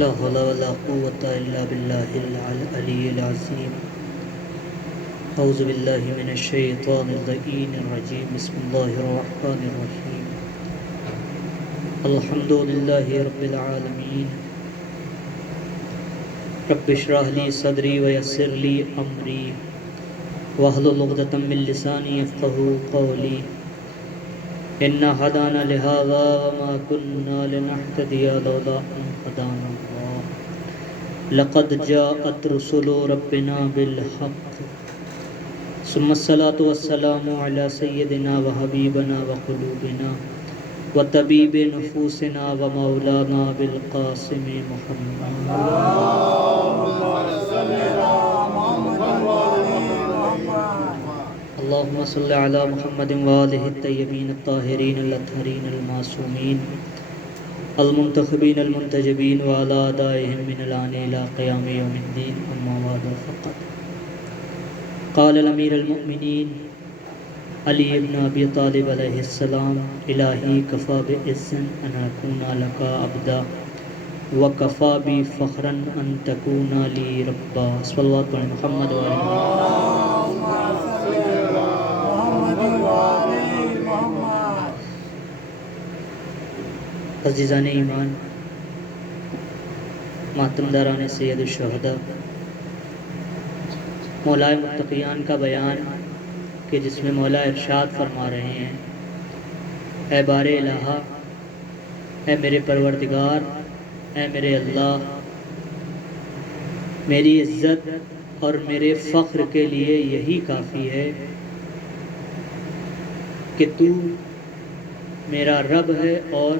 لا حول ولا قوة إلا بالله العلي العظيم. أعوذ بالله من الشيطان اللعين الرجيم. بسم الله الرحمن الرحيم. الحمد لله رب العالمين. رب اشرح لي صدري ويسر لي أمري واحلل عقدة من لساني يفقهوا قولي. إنا هدانا لهذا وما كنا لنهتدي لولا أن هدانا الله. لقد جاءت رسل ربنا بالحق. ثم الصلاة والسلام على سيدنا وحبيبنا وقلوبنا وطبيب نفوسنا ومولانا بالقاسم محمد. اللهم صل على محمد وآله الطيبين الطاهرين الأطهرين المعصومين المنتخبين المنتجبين وعلى أعدائهم من الآن إلى قيام يوم الدين. أما بعد فقد قال الأمير المؤمنين علي بن أبي طالب علیہ السلام: إلهي كفى بعز أن أكون لك عبدا وكفى بي فخرا أن تكون لي ربا. صلی اللہ علیہ محمد وآلہ عزیزان ایمان، ماتمداران سید الشہداء، مولا متقیان کا بیان کہ جس میں مولا ارشاد فرما رہے ہیں: اے بار الہ، اے میرے پروردگار، اے میرے اللہ، میری عزت اور میرے فخر کے لیے یہی کافی ہے کہ تو میرا رب ہے اور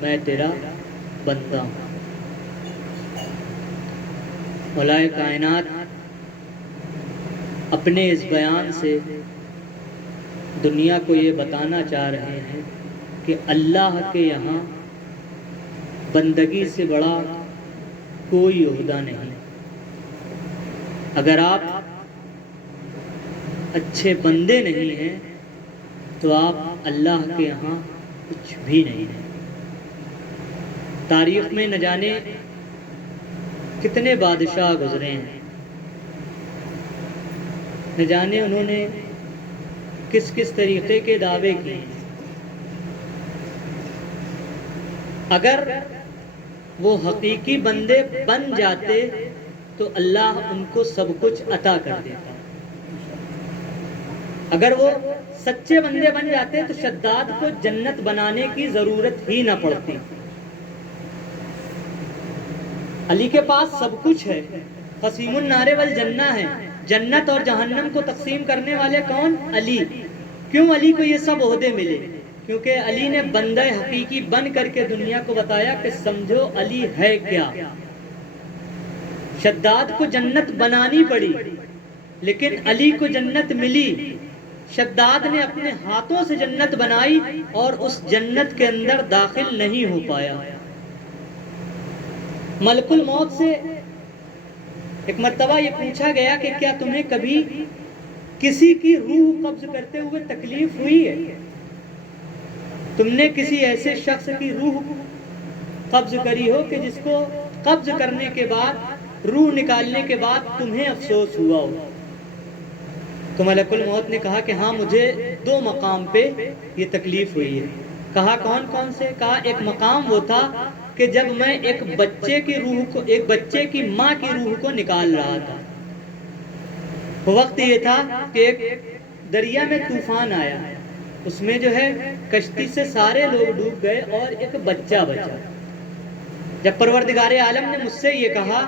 میں تیرا بندہ ہوں. مولا کائنات اپنے اس بیان سے دنیا کو یہ بتانا چاہ رہے ہیں کہ اللہ کے یہاں بندگی سے بڑا کوئی عہدہ نہیں. اگر آپ اچھے بندے نہیں ہیں تو آپ اللہ کے یہاں کچھ بھی نہیں ہیں. تاریخ میں نہ جانے کتنے بادشاہ گزرے ہیں، نہ جانے انہوں نے کس کس طریقے کے دعوے کیے ہیں. اگر وہ حقیقی بندے بن جاتے تو اللہ ان کو سب کچھ عطا کر دیتا. اگر وہ سچے بندے بن جاتے تو شداد کو جنت بنانے کی ضرورت ہی نہ پڑتی. علی کے پاس سب کچھ ہے، قسیم النار والجنہ ہے. جنت اور جہنم کو تقسیم کرنے والے کون؟ علی. کیوں علی کو یہ سب عہدے ملے؟ کیونکہ علی نے بندہ حقیقی بن کر کے دنیا کو بتایا کہ سمجھو علی ہے کیا. شداد کو جنت بنانی پڑی لیکن علی کو جنت ملی. شداد نے اپنے ہاتھوں سے جنت بنائی اور اس جنت کے اندر داخل نہیں ہو پایا. ملک الموت سے ایک مرتبہ یہ پوچھا گیا کہ کیا تمہیں کبھی کسی کی روح قبض کرتے ہوئے تکلیف ہوئی ہے؟ تم نے کسی ایسے شخص کی روح قبض کری ہو کہ جس کو قبض کرنے کے بعد، روح نکالنے کے بعد تمہیں افسوس ہوا ہو؟ تو ملک الموت نے کہا کہ ہاں، مجھے 2 مقام پہ یہ تکلیف ہوئی ہے. کہا کون کون سے؟ کہا ایک مقام وہ تھا کہ جب میں ایک بچے کی ماں کی روح کو نکال رہا تھا. وہ وقت یہ تھا کہ ایک دریا میں طوفان آیا، اس میں جو ہے کشتی سے سارے لوگ ڈوب گئے اور ایک بچہ بچا. جب پروردگار عالم نے مجھ سے یہ کہا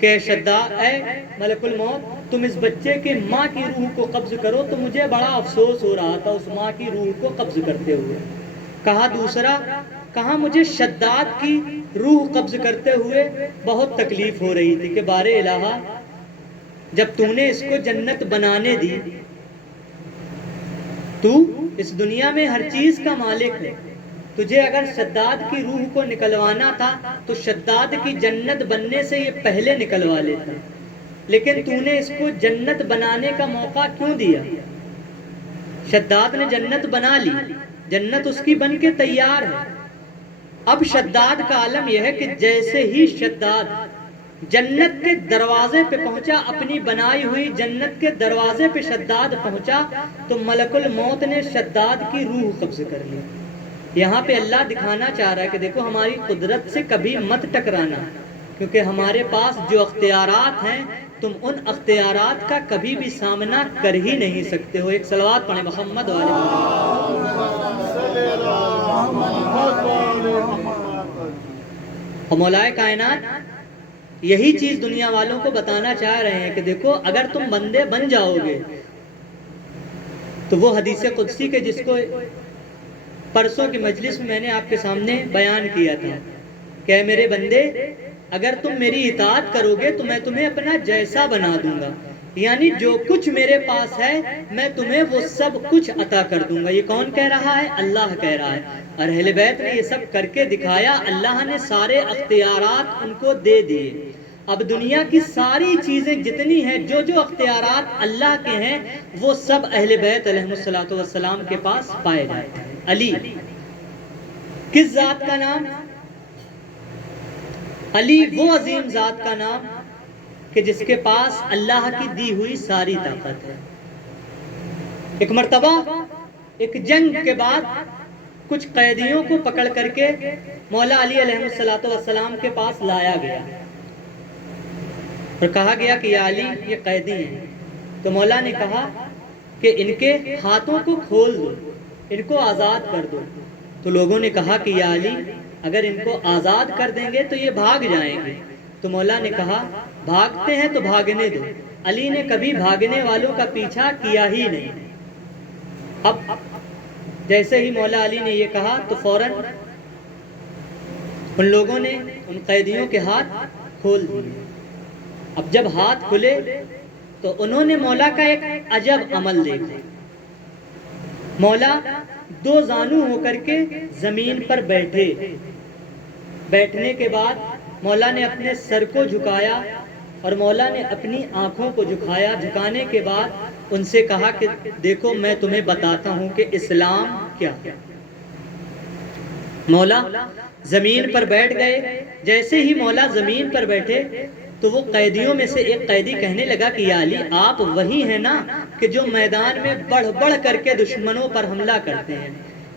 کہ شداد، اے ملک الموت، تم اس بچے کی ماں کی روح کو قبض کرو، تو مجھے بڑا افسوس ہو رہا تھا اس ماں کی روح کو قبض کرتے ہوئے. کہا دوسرا، کہا مجھے شداد کی روح قبض کرتے ہوئے بہت تکلیف ہو رہی تھی کہ بار الہ، جب تو نے اس کو جنت بنانے دی، تو اس دنیا میں ہر چیز کا مالک ہے، تجھے اگر شداد کی روح کو نکلوانا تھا تو شداد کی جنت بننے سے یہ پہلے نکلوا لیتا. لیکن تو نے اس کو جنت بنانے کا موقع کیوں دیا؟ شداد نے جنت بنا لی، جنت اس کی بن کے تیار ہے، اب شداد کا عالم یہ ہے کہ جیسے ہی شداد جنت کے دروازے پہ پہنچا، اپنی بنائی ہوئی جنت کے دروازے پہ شداد پہنچا، تو ملک الموت نے شداد کی روح قبض کر لی۔ یہاں پہ اللہ دکھانا چاہ رہا ہے کہ دیکھو ہماری قدرت سے کبھی مت ٹکرانا، کیونکہ ہمارے پاس جو اختیارات ہیں تم ان اختیارات کا کبھی بھی سامنا کر ہی نہیں سکتے ہو۔ ایک صلوات پڑھیں محمد والے اور مولا کائنات یہی چیز دنیا والوں کو بتانا چاہ رہے ہیں کہ دیکھو اگر تم بندے بن جاؤ گے تو وہ حدیث قدسی کے جس کو پرسوں کی مجلس میں نے آپ کے سامنے بیان کیا تھا کہ اے میرے بندے اگر تم میری اطاعت کرو گے تو میں تمہیں اپنا جیسا بنا دوں گا، یعنی جو کچھ میرے پاس ہے میں تمہیں وہ سب کچھ عطا کر دوں گا۔ یہ کون کہہ رہا ہے؟ اللہ کہہ رہا ہے، اور اہل بیت نے یہ سب کر کے دکھایا، اللہ نے سارے اختیارات ان کو دے دیے۔ اب دنیا کی ساری چیزیں جتنی ہیں، جو جو اختیارات اللہ کے ہیں وہ سب اہل بیت علیہ الصلوۃ والسلام کے پاس پائے جاتے ہیں۔ علی کس ذات کا نام؟ علی وہ عظیم ذات کا نام کہ جس کے پاس اللہ کی دی ہوئی ساری طاقت ہے۔ ایک مرتبہ ایک جنگ کے بعد کچھ قیدیوں کو پکڑ کر کے مولا علی علیہ الصلوۃ والسلام کے پاس لایا گیا اور کہا گیا کہ یا علی یہ قیدی ہیں۔ تو مولا نے کہا کہ ان کے ہاتھوں کو کھول دو، ان کو آزاد کر دو۔ تو لوگوں نے کہا کہ یا علی اگر ان کو آزاد کر دیں گے تو یہ بھاگ جائیں گے۔ تو مولا نے کہا بھاگتے ہیں تو بھاگنے دو۔ علی نے کبھی بھاگنے والوں کا پیچھا کیا ہی نہیں۔ اب جیسے ہی مولا علی نے یہ کہا تو فوراً ان لوگوں نے ان قیدیوں کے ہاتھ کھول دیے۔ اب جب ہاتھ کھلے تو انہوں نے مولا کا ایک عجب عمل دیکھا۔ مولا دو زانو ہو کر کے زمین پر بیٹھے، بیٹھنے کے بعد مولا نے اپنے سر کو جھکایا اور مولا نے اپنی آنکھوں کو جھکایا۔ جھکانے کے بعد ان سے کہا کہ دیکھو میں تمہیں بتاتا ہوں کہ اسلام کیا ہے۔ مولا زمین پر بیٹھ گئے۔ جیسے ہی مولا زمین پر بیٹھے تو وہ قیدیوں میں سے ایک قیدی کہنے لگا کہ یا علی آپ وہی ہیں نا کہ جو میدان میں بڑھ بڑھ کر کے دشمنوں پر حملہ کرتے ہیں؟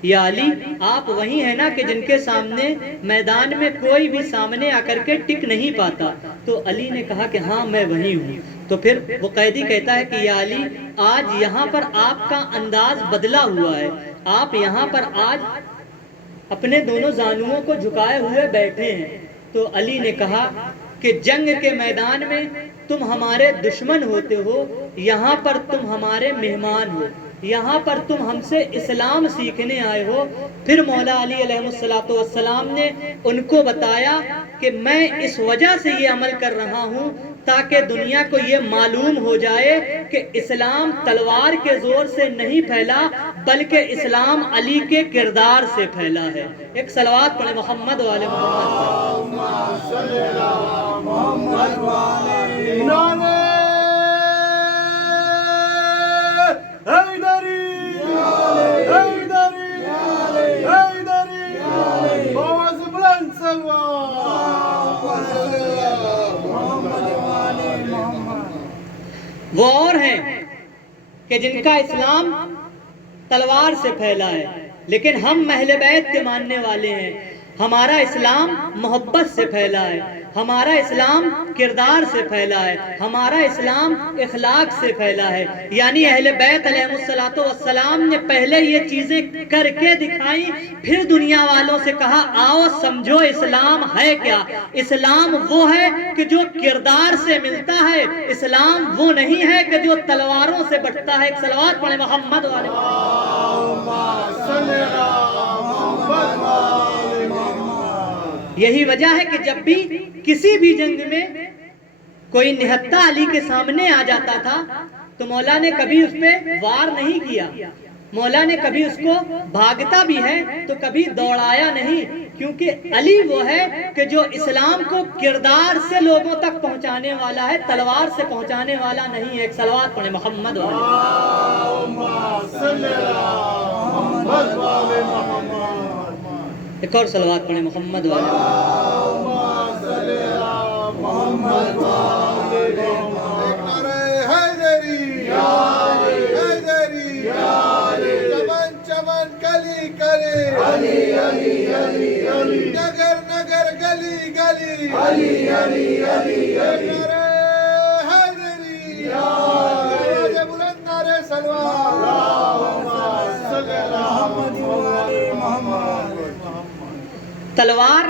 یا علی آپ وہی ہیں نا کہ جن کے سامنے میدان میں کوئی بھی سامنے آ کر کے ٹک نہیں پاتا؟ تو علی نے کہا کہ ہاں میں وہی ہوں۔ تو پھر وہ قیدی کہتا ہے کہ یا علی آج یہاں پر آپ کا انداز بدلا ہوا ہے، آپ یہاں پر آج اپنے دونوں زانوؤں کو جھکائے ہوئے بیٹھے ہیں۔ تو علی نے کہا کہ جنگ کے میدان میں تم ہمارے دشمن ہوتے ہو، یہاں پر تم ہمارے مہمان ہو، یہاں پر تم ہم سے اسلام سیکھنے آئے ہو۔ پھر مولا علی علیہ الصلوۃ والسلام نے ان کو بتایا کہ میں اس وجہ سے یہ عمل کر رہا ہوں تاکہ دنیا کو یہ معلوم ہو جائے کہ اسلام تلوار کے زور سے نہیں پھیلا بلکہ اسلام علی کے کردار سے پھیلا ہے۔ ایک صلوات پڑھیں محمد والے وہ اور ہیں کہ جن کا اسلام تلوار سے پھیلا ہے، لیکن ہم اہل بیت کے ماننے والے ہیں، ہمارا اسلام محبت سے پھیلا ہے، ہمارا اسلام کردار سے پھیلا ہے، ہمارا اسلام اخلاق سے پھیلا ہے۔ یعنی اہل بیت علیہ الصلوۃ والسلام نے پہلے یہ چیزیں کر کے دکھائیں، پھر دنیا والوں سے کہا آؤ سمجھو اسلام ہے کیا۔ اسلام وہ ہے کہ جو کردار سے ملتا ہے، اسلام وہ نہیں ہے کہ جو تلواروں سے بٹتا ہے۔ ایک صلوات پڑھیں محمد والے۔ یہی وجہ ہے کہ جب بھی کسی بھی جنگ میں کوئی نہتہ علی کے سامنے آ جاتا تھا تو مولا نے کبھی اس پہ وار نہیں کیا، مولا نے کبھی اس کو بھاگتا بھی ہے تو کبھی دوڑایا نہیں، کیونکہ علی وہ ہے کہ جو اسلام کو کردار سے لوگوں تک پہنچانے والا ہے، تلوار سے پہنچانے والا نہیں ہے۔ ایک صلوات پڑھیں محمد ایک اور صلوات پڑھیں محمد چمن گلی گلی نگر نگر گلی گلی بلند نعرے تلوار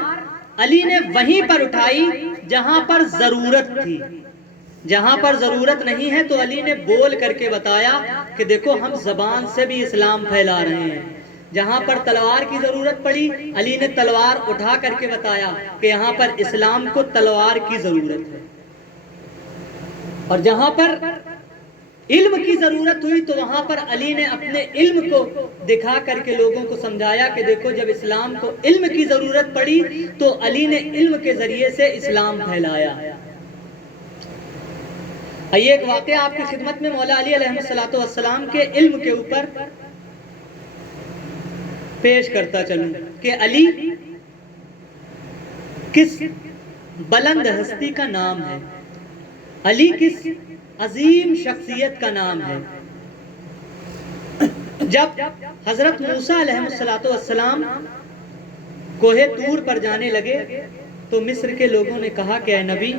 علی نے وہیں پر اٹھائی جہاں پر ضرورت تھی. جہاں پر ضرورت نہیں ہے تو علی نے بول کر کے بتایا کہ دیکھو ہم زبان سے بھی اسلام پھیلا رہے ہیں. جہاں پر تلوار کی ضرورت پڑی علی نے تلوار اٹھا کر کے بتایا کہ یہاں پر اسلام کو تلوار کی ضرورت ہے. اور جہاں پر علم کی ضرورت ہوئی تو وہاں پر علی نے اپنے علم کو دکھا کر کے لوگوں کو سمجھایا کہ دیکھو جب اسلام کو علم کی ضرورت پڑی تو علی نے علم کے ذریعے سے اسلام پھیلایا. یہ ایک واقعہ آپ کی خدمت میں مولا علی علیہ السلام کے علم کے اوپر پیش کرتا چلوں کہ علی کس بلند ہستی کا نام ہے, علی کس عظیم شخصیت کا نام ہے. جب حضرت موسیٰ علیہ السلام کوہ طور پر جانے لگے تو مصر کے لوگوں نے کہا کہ اے نبی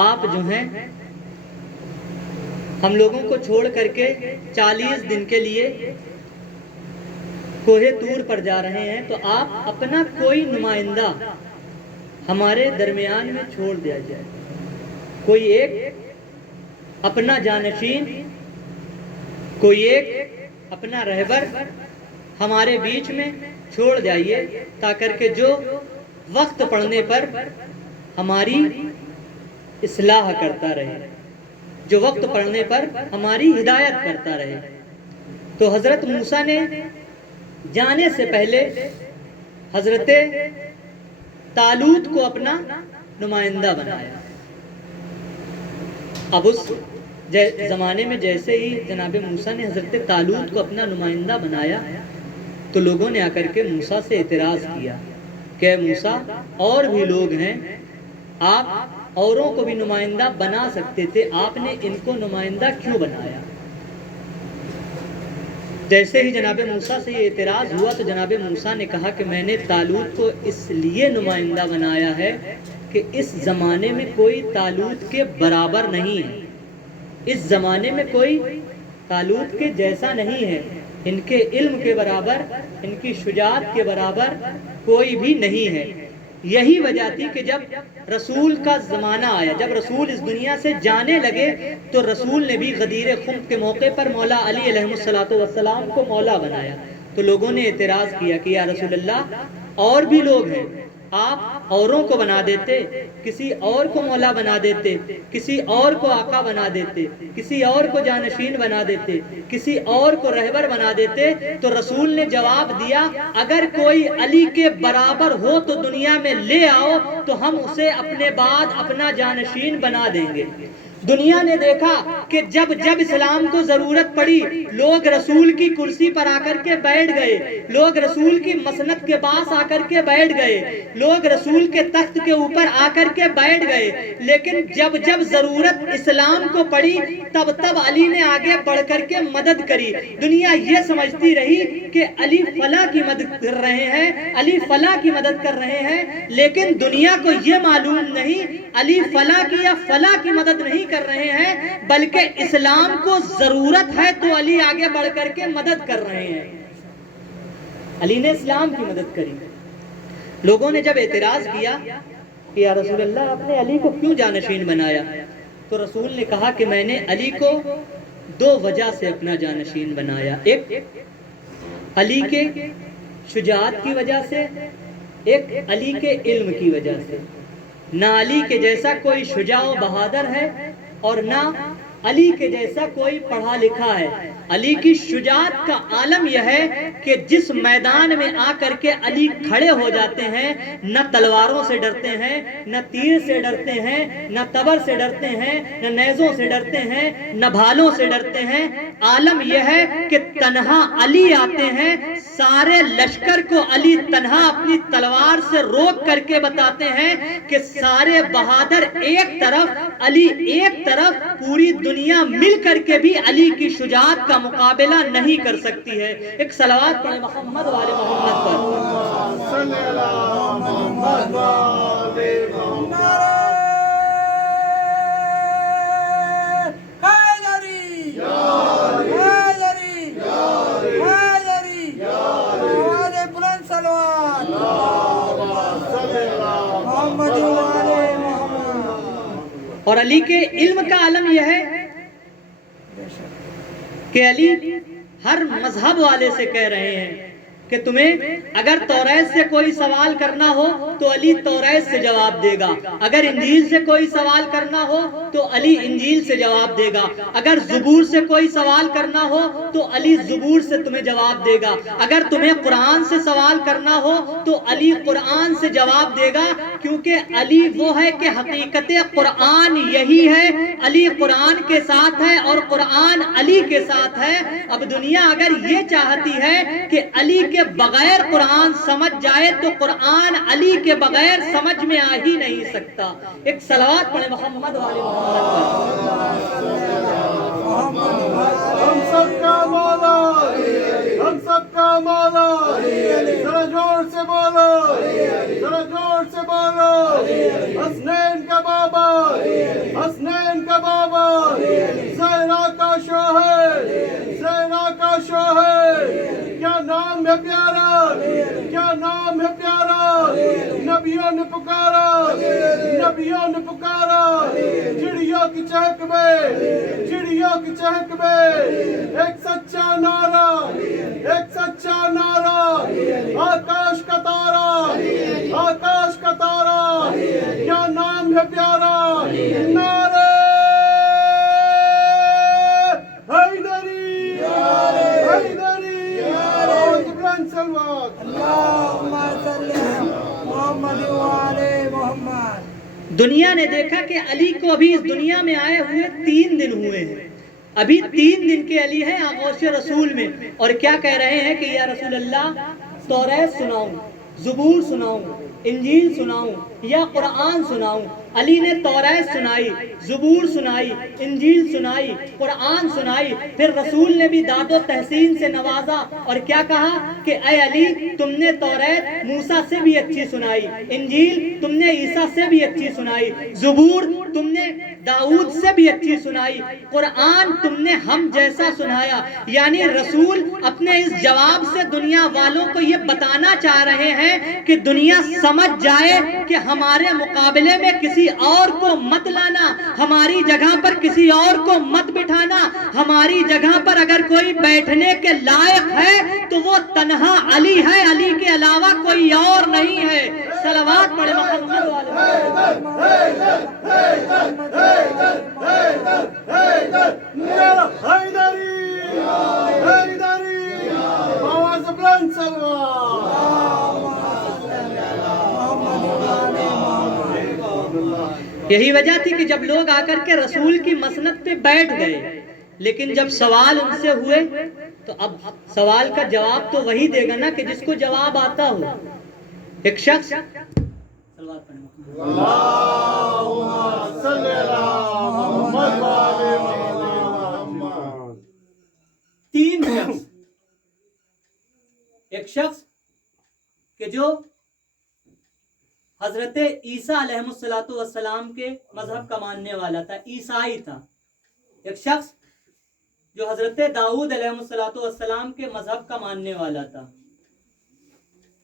آپ جو ہیں ہم لوگوں کو چھوڑ کر کے 40 دن کے لیے کوہ طور پر جا رہے ہیں تو آپ اپنا کوئی نمائندہ ہمارے درمیان میں چھوڑ دیا جائے, کوئی ایک اپنا جانشین, کوئی ایک اپنا رہبر ہمارے بیچ میں چھوڑ جائیے تاکہ کہ جو وقت پڑنے پر ہماری اصلاح کرتا رہے, جو وقت پڑنے پر ہماری ہدایت کرتا رہے. تو حضرت موسیٰ نے جانے سے پہلے حضرت طالوت کو اپنا نمائندہ بنایا. اب اس زمانے میں جیسے ہی جناب موسیٰ نے حضرت طالوت کو اپنا نمائندہ بنایا تو لوگوں نے آ کر کے موسیٰ سے اعتراض کیا کہ موسیٰ اور بھی لوگ ہیں, آپ اوروں کو بھی نمائندہ بنا سکتے تھے, آپ نے ان کو نمائندہ کیوں بنایا؟ جیسے ہی جناب موسیٰ سے یہ اعتراض ہوا تو جناب موسیٰ نے کہا کہ میں نے طالوت کو اس لیے نمائندہ بنایا ہے کہ اس زمانے میں کوئی طالوت کے برابر نہیں ہے, اس زمانے میں کوئی طالوت کے جیسا نہیں ہے, ان کے علم کے برابر, ان کی شجاعت کے برابر کوئی بھی نہیں ہے. یہی وجہ تھی کہ جب رسول کا زمانہ آیا, جب رسول اس دنیا سے جانے لگے تو رسول نے بھی غدیر خم کے موقع پر مولا علی علیہ السلام کو مولا بنایا. تو لوگوں نے اعتراض کیا کہ یا رسول اللہ اور بھی لوگ ہیں, آپ اوروں کو بنا دیتے, کسی اور کو مولا بنا دیتے, کسی اور کو آقا بنا دیتے, کسی اور کو جانشین بنا دیتے, کسی اور کو رہبر بنا دیتے. تو رسول نے جواب دیا اگر کوئی علی کے برابر ہو تو دنیا میں لے آؤ تو ہم اسے اپنے بعد اپنا جانشین بنا دیں گے. دنیا نے دیکھا کہ جب جب اسلام کو ضرورت پڑی لوگ رسول کی کرسی پر آ کر کے بیٹھ گئے, لوگ رسول کی مسند کے پاس آ کر کے بیٹھ گئے, لوگ رسول کے تخت کے اوپر آ کر کے بیٹھ گئے. لیکن جب جب ضرورت اسلام کو پڑی تب تب علی نے آگے بڑھ کر کے مدد کری. دنیا یہ سمجھتی رہی کہ علی فلاں کی مدد کر رہے ہیں, علی فلاں کی مدد کر رہے ہیں, لیکن دنیا کو یہ معلوم نہیں علی فلاں کی یا فلاں کی مدد نہیں کر رہے ہیں, بلکہ اسلام کو ضرورت ہے تو علی آگے بڑھ کر کے مدد کر رہے ہیں. علی نے اسلام کی مدد کری. لوگوں نے جب اعتراض کیا کہ یا رسول اللہ آپ نے علی کو کیوں جانشین بنایا, تو رسول نے کہا کہ میں نے علی کو 2 وجہ سے اپنا جانشین بنایا. ایک علی کے شجاعت کی وجہ سے, ایک علی کے علم کی وجہ سے. نہ علی کے جیسا کوئی شجاع و بہادر ہے اور نہ علی کے جیسا کوئی پڑھا لکھا ہے. علی کی شجاعت کا عالم یہ ہے کہ جس میدان میں آ کر کے علی کھڑے ہو جاتے ہیں نہ تلواروں سے ڈرتے ہیں, نہ تیر سے ڈرتے ہیں, نہ تبر سے ڈرتے ہیں, نہ نیزوں سے ڈرتے ہیں, نہ بھالوں سے ڈرتے ہیں. عالم یہ ہے کہ تنہا علی آتے ہیں، سارے لشکر کو علی تنہا اپنی تلوار سے روک کر کے بتاتے ہیں کہ سارے بہادر ایک طرف، علی ایک طرف، پوری دنیا مل کر کے بھی علی کی شجاعت کا مقابلہ نہیں کر سکتی ہے۔ ایک صلوات پڑھیں محمد والے محمد پر۔ صلی اللہ محمد والے محمد۔ اور علی کے علم کا عالم یہ ہے کہ علی ہر مذہب والے سے کہہ رہے ہیں کہ تمہیں اگر توریت سے کوئی سوال کرنا ہو تو علی توریت سے جواب دے گا، اگر انجیل سے کوئی سوال کرنا ہو تو علی انجیل سے جواب دے گا، اگر زبور سے کوئی سوال کرنا ہو تو علی زبور سے تمہیں جواب دے گا، اگر تمہیں قرآن سے سوال کرنا ہو تو علی قرآن سے جواب دے گا، کیونکہ علی وہ ہے کہ حقیقت قرآن یہی ہے، علی قرآن کے ساتھ ہے اور قرآن علی کے ساتھ ہے۔ اب دنیا اگر یہ چاہتی ہے کہ علی کے بغیر قرآن سمجھ جائے تو قرآن علی کے بغیر سمجھ میں آ ہی نہیں سکتا۔ ایک صلوات پڑھیں محمد والے محمد پر۔ ہم سب کا مولا، ہم سب کا مولا، ذرا زور سے بولو، ذرا زور سے بولو، حسنین کا بابا، حسنین کا بابا، زہرا کا شوہر، زہرا کا شوہر، کیا نام ہے پیارا، کیا نام ہے پیارا، نبیوں نے پکارا، نبیوں نے پکارا، چڑیوں کی چہک میں، چڑیوں کی چہک میں ایک سچا نعرہ، ایک سچا نعرہ، آکاش کا تارا، آکاش کا تارا، کیا نام ہے پیارا، نعرہ حیدری، حیدری، اور بلند سلوات۔ اللہم صلی علی محمد وعلی محمد۔ دنیا نے دیکھا کہ علی کو ابھی اس دنیا میں آئے ہوئے 3 دن ہوئے ہیں، ابھی 3 دن کے علی ہیں آغوش رسول میں، اور کیا کہہ رہے ہیں کہ یا رسول اللہ توریت سناؤں، زبور سناؤں، انجیل سناؤں یا قرآن سناؤں؟ علی نے توریت سنائی، زبور سنائی، انجیل سنائی، قرآن سنائی، پھر رسول نے بھی داد و تحسین سے نوازا اور کیا کہا کہ اے علی تم نے توریت موسیٰ سے بھی اچھی سنائی، انجیل تم نے عیسیٰ سے بھی اچھی سنائی، زبور تم نے داؤد سے بھی اچھی سنائی، قرآن تم نے ہم جیسا سنایا۔ یعنی رسول اپنے اس جواب سے دنیا والوں کو یہ بتانا چاہ رہے ہیں کہ دنیا سمجھ جائے کہ ہمارے مقابلے میں کسی اور کو مت لانا، ہماری جگہ پر کسی اور کو مت بٹھانا، ہماری جگہ پر اگر کوئی بیٹھنے کے لائق ہے تو وہ تنہا علی ہے، علی کے علاوہ کوئی اور نہیں ہے۔ صلوات پڑھیں محمد والے یہی وجہ تھی کہ جب لوگ آ کر کے رسول کی مسند پہ بیٹھ گئے، لیکن جب سوال ان سے ہوئے تو اب سوال کا جواب تو وہی دے گا نا کہ جس کو جواب آتا ہو۔ ایک شخص تین شخص، ایک شخص کہ جو حضرت عیسیٰ علیہ السلام کے مذہب کا ماننے والا تھا، عیسائی تھا، ایک شخص جو حضرت داؤد علیہ السلام کے مذہب کا ماننے والا تھا،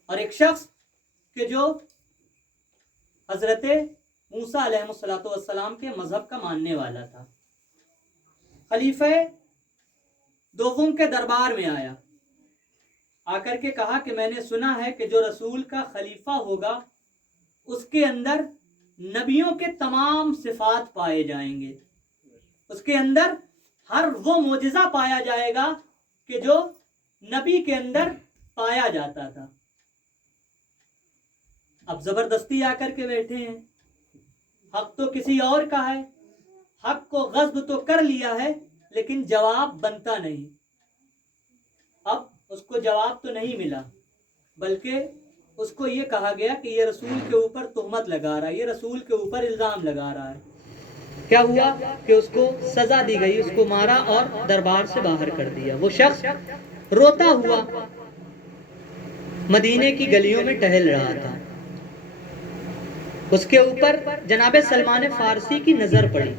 اور ایک شخص کہ جو حضرت موسیٰ علیہ السلام کے مذہب کا ماننے والا تھا۔ خلیفہ دوم کے دربار میں آیا، آ کر کے کہا کہ میں نے سنا ہے کہ جو رسول کا خلیفہ ہوگا اس کے اندر نبیوں کے تمام صفات پائے جائیں گے، اس کے اندر ہر وہ معجزہ پایا جائے گا کہ جو نبی کے اندر پایا جاتا تھا۔ اب زبردستی آ کر کے بیٹھے ہیں، حق تو کسی اور کا ہے، حق کو غصب تو کر لیا ہے لیکن جواب بنتا نہیں. اب اس کو جواب تو نہیں ملا، بلکہ اس کو یہ کہا گیا کہ یہ رسول کے اوپر تہمت لگا رہا ہے، یہ رسول کے اوپر الزام لگا رہا ہے. کیا ہوا کہ اس کو سزا دی گئی، اس کو مارا اور دربار سے باہر کر دیا. وہ شخص روتا ہوا مدینے کی گلیوں میں ٹہل رہا تھا. اس کے اوپر جناب سلمان فارسی کی نظر پڑی.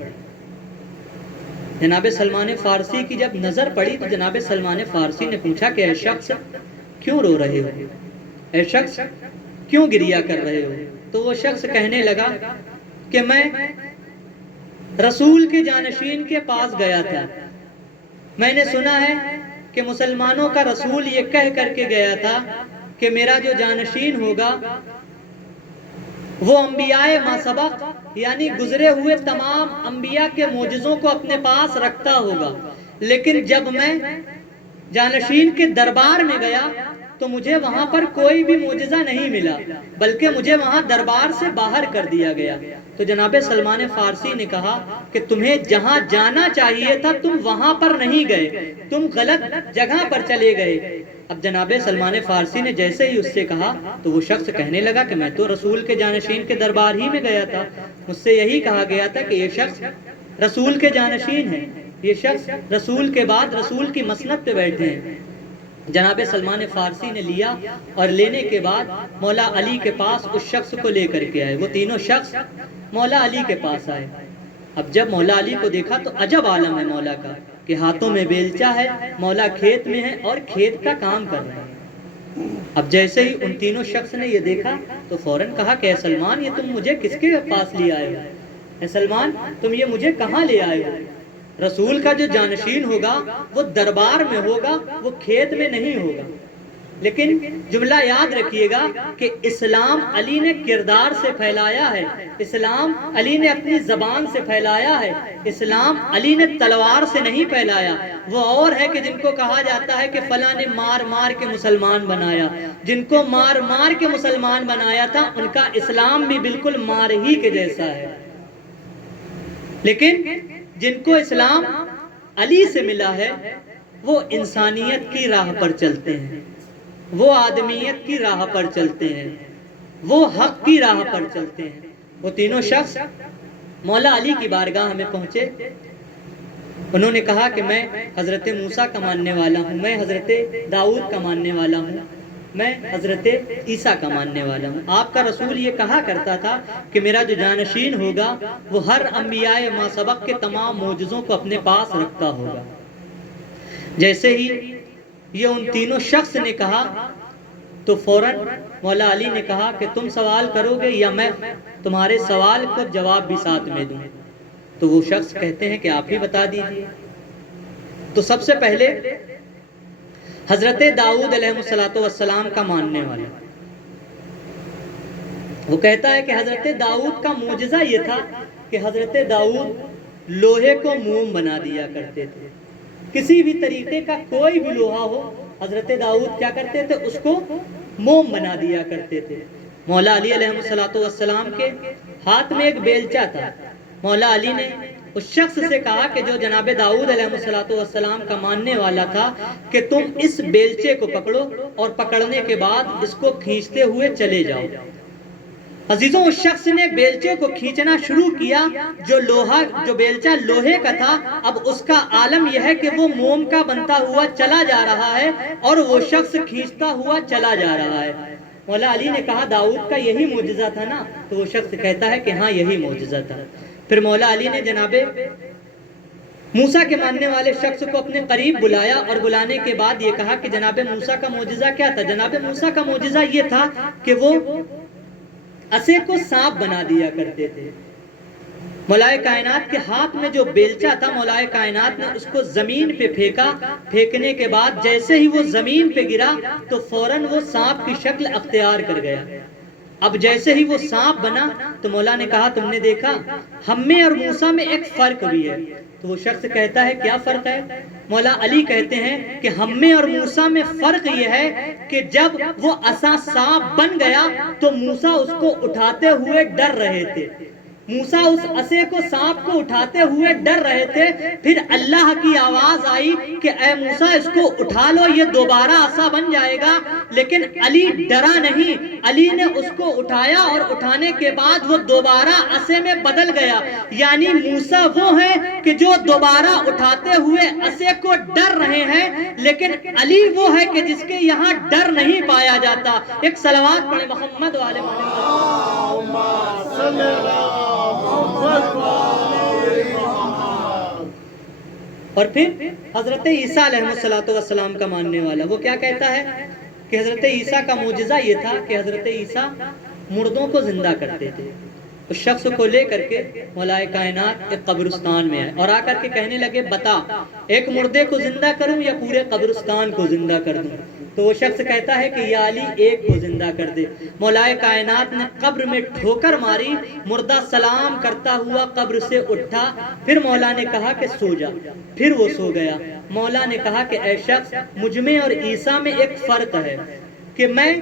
جناب سلمان فارسی کی جب نظر پڑی تو جناب سلمان فارسی نے پوچھا کہ اے شخص کیوں رو رہے ہو، اے شخص کیوں گریا کر رہے ہو؟ تو وہ شخص کہنے لگا کہ میں رسول کے جانشین کے پاس گیا تھا، میں نے سنا ہے کہ مسلمانوں کا رسول یہ کہہ کر کے گیا تھا کہ میرا جو جانشین ہوگا وہ انبیاء ما سبق یعنی گزرے ہوئے تمام انبیاء کے معجزوں کو اپنے پاس رکھتا ہوگا، لیکن جب میں جانشین کے دربار میں گیا تو مجھے وہاں پر کوئی بھی معجزہ نہیں ملا، بلکہ مجھے وہاں دربار سے باہر کر دیا گیا. تو جناب سلمان فارسی نے کہا کہ تمہیں جہاں جانا چاہیے تھا تم وہاں پر نہیں گئے، تم غلط جگہ پر چلے گئے. اب جناب سلمان فارسی نے جیسے ہی اس سے کہا تو وہ شخص کہنے لگا کہ میں تو رسول کے جانشین کے دربار ہی میں گیا تھا، مجھ سے یہی کہا گیا تھا کہ یہ شخص رسول کے جانشین ہے، یہ شخص رسول کے بعد رسول کی مسند پہ بیٹھے ہیں. جناب سلمان فارسی نے لیا اور لینے کے بعد مولا علی کے پاس اس شخص کو لے کر کے آئے. وہ تینوں شخص مولا علی کے پاس آئے. اب جب مولا علی کو دیکھا تو عجب عالم ہے مولا کا کہ ہاتھوں میں بیلچا ہے، مولا کھیت میں ہے اور کھیت کا کام کر رہے ہیں. اب جیسے ہی ان تینوں شخص نے یہ دیکھا تو فوراً کہا کہ اے سلمان یہ تم مجھے کس کے پاس لے آئے ہو؟ اے سلمان تم یہ مجھے کہاں لے آئے ہو؟ رسول کا جو جانشین ہوگا وہ دربار میں ہوگا، وہ کھیت میں نہیں ہوگا. لیکن جملہ یاد رکھیے گا کہ اسلام علی نے کردار سے پھیلایا ہے، اسلام علی نے اپنی زبان سے پھیلایا ہے، اسلام علی نے تلوار سے نہیں پھیلایا. وہ اور ہے کہ جن کو کہا جاتا ہے کہ فلاں نے مار مار کے مسلمان بنایا، جن کو مار مار کے مسلمان بنایا تھا ان کا اسلام بھی بالکل مار ہی کے جیسا ہے. لیکن جن کو اسلام علی سے ملا ہے وہ انسانیت کی راہ پر چلتے ہیں، وہ آدمیت کی راہ پر چلتے ہیں، وہ حق کی راہ پر چلتے ہیں. وہ تینوں شخص مولا علی کی بارگاہ میں پہنچے. انہوں نے کہا کہ میں حضرت موسیٰ کا ماننے والا ہوں، میں حضرت داؤد کا ماننے والا ہوں، میں حضرت عیسیٰ کا ماننے والا ہوں. آپ کا رسول یہ کہا کرتا تھا کہ میرا جو جانشین ہوگا وہ ہر انبیاء ما سبق کے تمام معجزوں کو اپنے پاس رکھتا ہوگا. جیسے ہی یہ ان تینوں شخص نے کہا تو فوراً مولا علی نے کہا کہ تم سوال کرو گے یا میں تمہارے سوال کو جواب بھی ساتھ میں دوں؟ تو وہ شخص کہتے ہیں کہ آپ ہی بتا دیجیے. تو سب سے پہلے حضرت داؤد علیہ السلام کا ماننے والا وہ کہتا ہے کہ حضرت داؤد کا معجزہ یہ تھا کہ حضرت داؤد لوہے کو موم بنا دیا کرتے تھے. کسی بھی طریقے کا کوئی بھی لوہا ہو حضرت داؤد کیا کرتے تھے؟ اس کو موم بنا دیا کرتے تھے. مولا علی علیہ السلام کے ہاتھ میں ایک بیلچا تھا. مولا علی نے اس شخص سے کہا کہ جو جناب داؤد علیہ السلام کا ماننے والا تھا کہ تم اس بیلچے کو پکڑو اور پکڑنے کے بعد اس کو کھینچتے ہوئے چلے جاؤ. عزیزوں اس شخص نے بیلچے کو کھینچنا شروع کیا. جو بیلچہ لوہے کا تھا اب اس کا عالم یہ ہے کہ وہ موم کا بنتا ہوا چلا جا رہا ہے اور وہ شخص کھینچتا ہوا چلا جا رہا ہے. مولا علی نے کہا داؤد کا یہی معجزہ تھا نا؟ تو وہ شخص کہتا ہے کہ ہاں یہی معجزہ تھا. پھر مولا علی نے جناب موسیٰ کے ماننے والے شخص کو اپنے قریب بلایا اور بلانے کے بعد یہ کہا کہ جناب موسیٰ کا معجزہ کیا تھا؟ جناب موسیٰ کا معجزہ یہ تھا کہ وہ اسے کو سانپ بنا دیا کرتے تھے. مولائے کائنات کے ہاتھ میں جو بیلچا تھا مولائے کائنات نے اس کو زمین پہ پھینکا. پھینکنے کے بعد جیسے ہی وہ زمین پہ گرا تو فوراً وہ سانپ کی شکل اختیار کر گیا. اب جیسے ہی وہ سانپ بنا تو مولا نے کہا تم نے دیکھا ہم میں اور موسیٰ میں ایک فرق بھی ہے. تو وہ شخص کہتا ہے کیا فرق ہے؟ مولا علی کہتے ہیں کہ ہم میں اور موسیٰ میں فرق یہ ہے کہ جب وہ عصا سانپ بن گیا تو موسیٰ اس کو اٹھاتے ہوئے ڈر رہے تھے. موسیٰ اس عصے کو سانپ کو اٹھاتے ہوئے ڈر رہے تھے، پھر اللہ کی آواز آئی کہ اے موسیٰ اس کو اٹھا لو، یہ دوبارہ عصا بن جائے گا۔ لیکن علی ڈرا نہیں، علی نے اس کو اٹھایا اور اٹھانے کے بعد وہ دوبارہ عصے میں بدل گیا۔ یعنی موسیٰ وہ ہیں کہ جو دوبارہ اٹھاتے ہوئے عصے کو ڈر رہے ہیں، لیکن علی وہ ہے کہ جس کے یہاں ڈر نہیں پایا جاتا۔ ایک صلوات پڑھیں محمد والے اور پھر حضرت عیسیٰ علیہ السلام کا ماننے والا وہ کیا کہتا ہے کہ حضرت عیسیٰ کا معجزہ یہ تھا کہ حضرت عیسیٰ مردوں کو زندہ کرتے تھے۔ اس شخص کو لے کر کے مولا کائنات ایک قبرستان میں آئے اور آ کر کے کہنے لگے بتا ایک مردے کو زندہ کروں یا پورے قبرستان کو زندہ کر دوں؟ تو وہ شخص کہتا ہے کہ یا علی ایک کو زندہ کر دے۔ مولا کائنات نے قبر میں ٹھوکر ماری، مردہ سلام کرتا ہوا قبر سے اٹھا، پھر مولا نے کہا کہ سو جا، پھر وہ سو گیا۔ مولا نے کہا کہ اے شخص مجھ میں اور عیسیٰ میں ایک فرق ہے کہ میں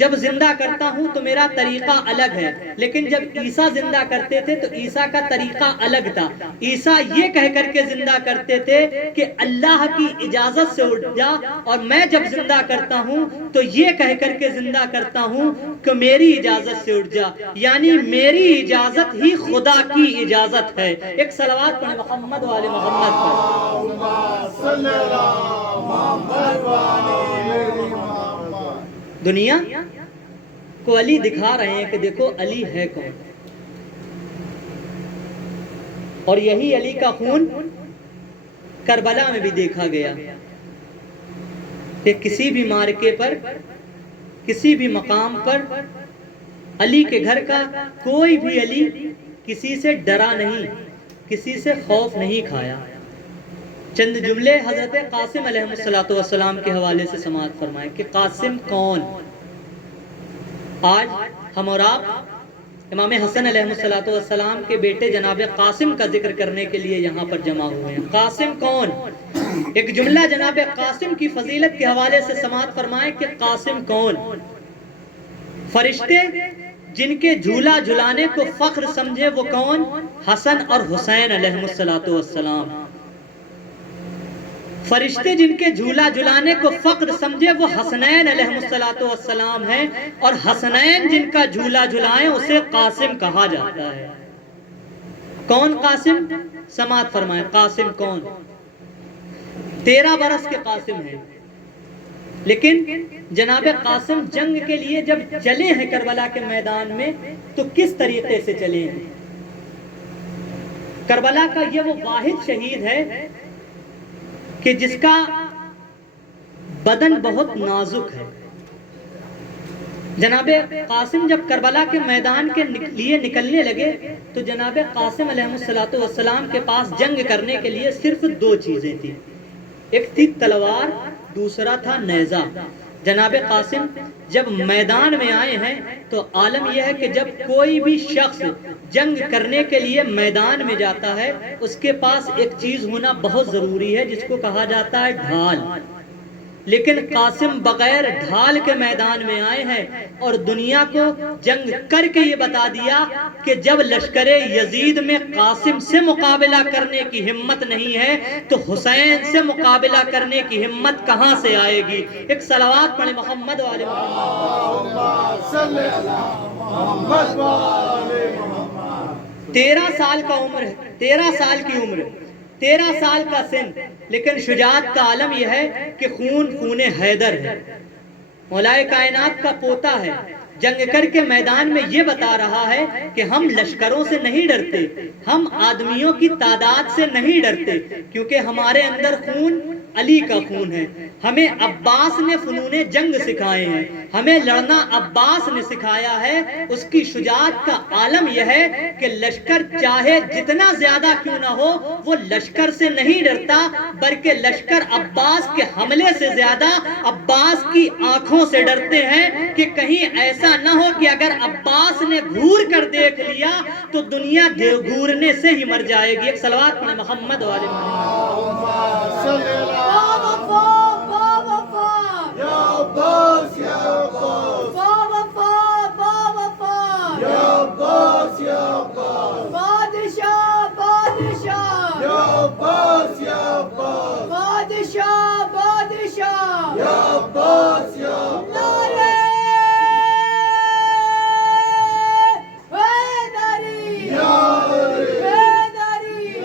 جب زندہ کرتا ہوں تو میرا طریقہ الگ ہے، لیکن جب عیسیٰ زندہ کرتے تھے تو عیسیٰ کا طریقہ الگ تھا۔ عیسیٰ یہ کہہ کر کے زندہ کرتے تھے کہ اللہ کی اجازت سے اٹھ جا، اور میں جب زندہ کرتا ہوں تو یہ کہہ کر کے زندہ کرتا ہوں کہ میری اجازت سے اٹھ جا، یعنی میری اجازت ہی خدا کی اجازت ہے۔ ایک صلوات پڑھیں محمد والے محمد پر۔ دنیا کو علی دکھا رہے ہیں کہ دیکھو علی ہے کون، اور یہی علی کا خون کربلا میں بھی دیکھا گیا کہ کسی بھی مارکے پر، کسی بھی مقام پر علی کے گھر کا کوئی بھی علی کسی سے ڈرا نہیں، کسی سے خوف نہیں کھایا۔ چند جملے حضرت قاسم علیہ السلام کے حوالے سے سماعت فرمائیں کہ قاسم کون؟ آج ہم اور آپ امام حسن علیہ السلام کے بیٹے جناب قاسم کا ذکر کرنے کے لیے یہاں پر جمع ہوئے ہیں۔ قاسم کون؟ ایک جملہ جناب قاسم کی فضیلت کے حوالے سے سماعت فرمائیں کہ قاسم کون؟ فرشتے جن کے جھولا جھلانے کو فخر سمجھے وہ کون؟ حسن اور حسین علیہ السلام۔ فرشتے جن کے جھولا جھلانے کو فخر سمجھے وہ حسنین علیہ السلام ہیں، اور حسنین جن کا جھولا جھلائیں اسے قاسم کہا جاتا ہے۔ کون قاسم؟ سماعت فرمائیں قاسم کون؟ 13 برس کے قاسم ہیں، لیکن جناب قاسم جنگ کے لیے جب چلے ہیں کربلا کے میدان میں تو کس طریقے سے چلے ہیں؟ کربلا کا یہ وہ واحد شہید ہے کہ جس کا بدن بہت نازک ہے۔ جناب قاسم جب کربلا کے میدان کے لیے نکلنے لگے تو جناب قاسم علیہ السلام کے پاس جنگ کرنے کے لیے صرف 2 چیزیں تھیں، ایک تھی تلوار، دوسرا تھا نیزہ۔ جناب قاسم جب میدان میں آئے ہیں تو عالم یہ ہے کہ جب کوئی بھی شخص جنگ کرنے کے لیے میدان میں جاتا ہے اس کے پاس ایک چیز ہونا بہت ضروری ہے جس کو کہا جاتا ہے ڈھال، لیکن قاسم بغیر ڈھال کے میدان میں آئے ہیں اور دنیا کو جنگ کر کے یہ بتا دیا کہ جب لشکر یزید میں قاسم سے مقابلہ کرنے کی ہمت نہیں ہے تو حسین سے مقابلہ کرنے کی ہمت کہاں سے آئے گی؟ ایک صلوات پڑھیں محمد والے محمد۔ 13 سال کا عمر ہے، 13 سال کی عمر، 13 سال کا سن، لیکن شجاعت کا عالم یہ ہے کہ خون حیدر ہے، مولا کائنات کا پوتا ہے، جنگ کر کے میدان میں یہ بتا رہا ہے کہ ہم لشکروں سے نہیں ڈرتے، ہم آدمیوں کی تعداد سے نہیں ڈرتے، کیونکہ ہمارے اندر خون علی کا خون ہے۔ ہمیں عباس نے فنون جنگ سکھائے ہیں، ہمیں لڑنا عباس نے سکھایا ہے۔ اس کی شجاعت کا عالم یہ ہے کہ لشکر چاہے جتنا زیادہ کیوں نہ ہو وہ لشکر سے نہیں ڈرتا، بلکہ لشکر عباس کے حملے سے زیادہ عباس کی آنکھوں سے ڈرتے ہیں کہ کہیں ایسا نہ ہو کہ اگر عباس نے گھور کر دیکھ لیا تو دنیا گھورنے سے ہی مر جائے گی۔ ایک صلوات پڑھیں محمد والے محمد۔ بادشاہ بادشاہ یا عباس یا نعرے حیدری حیدری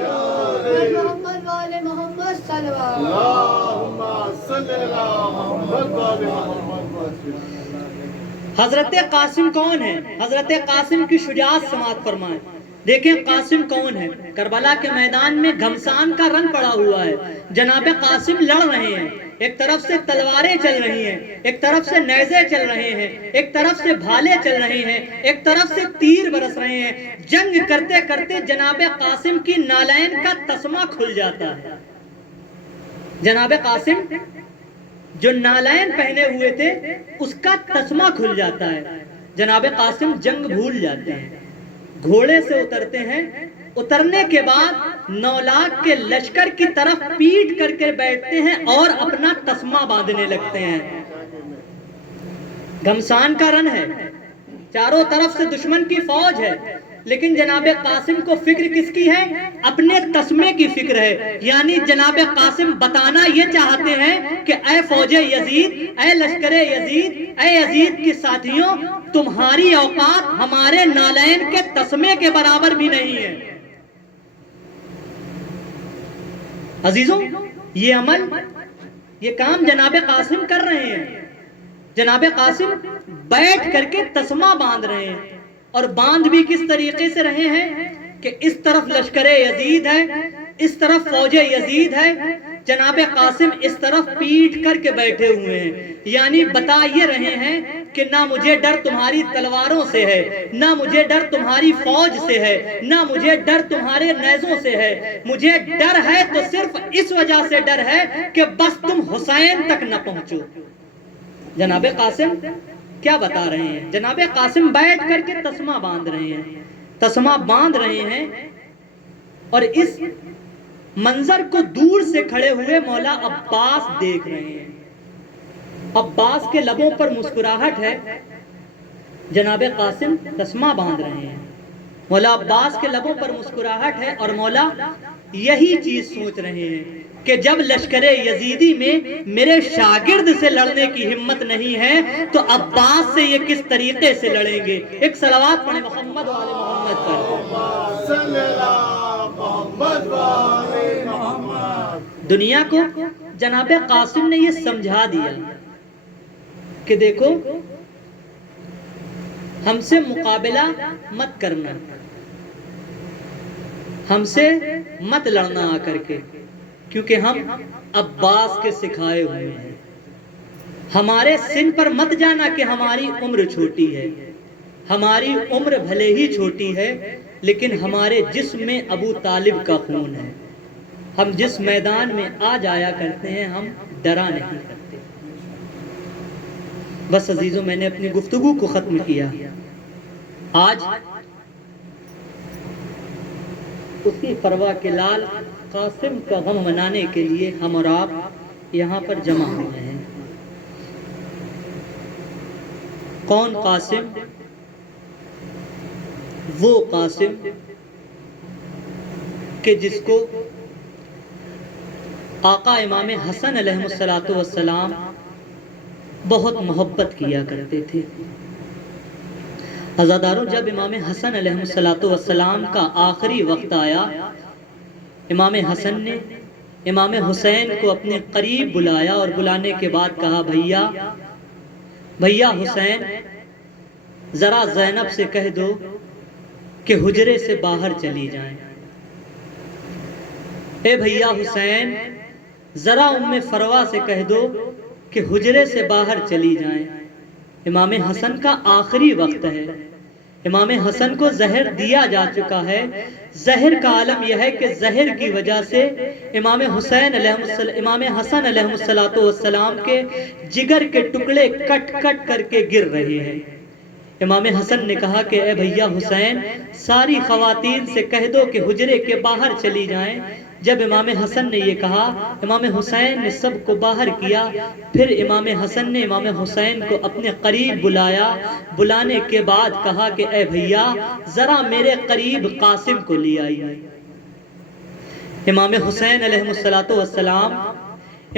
محمد والے محمد صلوات اللہم صلی اللہ محمد وآل محمد. حضرت قاسم کون ہے؟ حضرت قاسم کی شجاعت سماعت فرمائیں. دیکھیں قاسم کون ہے. کربلا کے میدان میں گھمسان کا رنگ پڑا ہوا ہے. جناب قاسم لڑ رہے ہیں. ایک طرف سے تلواریں چل رہی ہیں, ایک طرف سے نیزے چل رہے ہیں, ایک طرف سے بھالے چل رہے ہیں, ایک طرف سے تیر برس رہے ہیں. جنگ کرتے کرتے جناب قاسم کی نالین کا تسمہ کھل جاتا ہے. جناب قاسم جو نالین پہنے ہوئے تھے اس کا تسمہ کھل جاتا ہے. جناب قاسم جنگ بھول جاتے ہیں, گھوڑے سے اترتے ہیں. اترنے کے بعد 9 لاکھ کے لشکر کی طرف پیٹ کر کے بیٹھتے ہیں اور اپنا تسمہ باندھنے لگتے ہیں. گھمسان کا رن ہے, چاروں طرف سے دشمن کی فوج ہے, لیکن جناب قاسم کو فکر کس کی ہے؟ اپنے تسمے کی فکر ہے. یعنی جناب قاسم بتانا یہ چاہتے ہیں کہ اے فوج یزید, اے لشکر یزید, اے یزید کے ساتھیوں, تمہاری اوقات ہمارے نالین کے تسمے کے برابر بھی نہیں ہے. عزیزوں, یہ عمل, یہ کام جناب قاسم کر رہے ہیں. جناب قاسم بیٹھ کر کے تسمہ باندھ رہے ہیں, اور باندھ بھی کس طریقے سے رہے ہیں کہ اس طرف لشکر یزید ہے, اس طرف فوج یزید ہے, جناب قاسم اس طرف پیٹ کر کے بیٹھے ہوئے ہیں. یعنی بتا یہ رہے ہیں کہ نہ مجھے ڈر تمہاری تلواروں سے ہے, نہ مجھے ڈر تمہاری فوج سے ہے, نہ مجھے ڈر تمہارے نیزوں سے ہے. مجھے ڈر ہے تو صرف اس وجہ سے ڈر ہے کہ بس تم حسین تک نہ پہنچو. جناب قاسم کیا بتا رہے ہیں؟ جناب قاسم بیٹھ کر کے تسمہ باندھ رہے ہیں, تسمہ باندھ رہے ہیں, اور اس منظر کو دور سے کھڑے ہوئے مولا عباس دیکھ رہے ہیں. عباس کے لبوں پر مسکراہٹ ہے. جناب قاسم تسمہ باندھ رہے ہیں, مولا عباس کے لبوں پر مسکراہٹ ہے, اور مولا یہی چیز سوچ رہے ہیں کہ جب لشکر یزیدی میں میرے شاگرد سے لڑنے کی ہمت نہیں ہے تو عباس سے یہ کس طریقے سے لڑیں گے. ایک صلوات پڑھیں محمد والے محمد پر. صلی اللہ محمد وآل محمد. دنیا کو جناب قاسم نے یہ سمجھا دیا کہ دیکھو, ہم سے مقابلہ مت کرنا, ہم سے مت لڑنا آ کر کے, کیونکہ ہم عباس کے سکھائے ہوئے ہیں. ہمارے سن پر مت جانا کہ ہماری عمر چھوٹی ہے. ہماری عمر بھلے ہی چھوٹی ہے, لیکن ہمارے جسم میں ابو طالب کا خون ہے. ہم جس میدان میں آ جایا کرتے ہیں ہم ڈرا نہیں کرتے. بس عزیزوں, میں نے اپنی گفتگو کو ختم کیا. آج اسی فروا کے لال قاسم کا غم منانے کے لیے ہم اور آپ یہاں پر جمع ہوئے ہیں. کون قاسم؟ وہ قاسم کہ جس کو آقا امام حسن علیہ السلام بہت محبت کیا کرتے تھے. عزاداروں, جب امام حسن علیہ السلام کا آخری وقت آیا, امام حسن نے امام حسین کو اپنے قریب بلایا, اور بلانے کے بعد کہا, بھیا حسین, ذرا زینب سے کہہ دو کہ حجرے سے باہر چلی جائیں. اے بھیا حسین, ذرا ام فروا سے کہہ دو کہ حجرے سے باہر چلی جائیں. امام حسن کا آخری وقت ہے. امام حسن کو زہر دیا جا چکا ہے. زہر کا عالم یہ ہے کہ زہر کی وجہ سے امام حسن علیہ السلام کے جگر کے ٹکڑے کٹ کٹ کر کے گر رہے ہیں. امام حسن نے کہا کہ اے بھیا حسین, ساری خواتین سے کہہ دو کہ حجرے کے باہر چلی جائیں. جب امام حسن نے یہ کہا, امام حسین نے سب کو باہر کیا. پھر امام حسن نے امام حسین کو اپنے قریب بلایا. بلانے کے بعد کہا کہ اے بھیا, ذرا میرے قریب قاسم کو لے آئیے. امام حسین علیہ السلام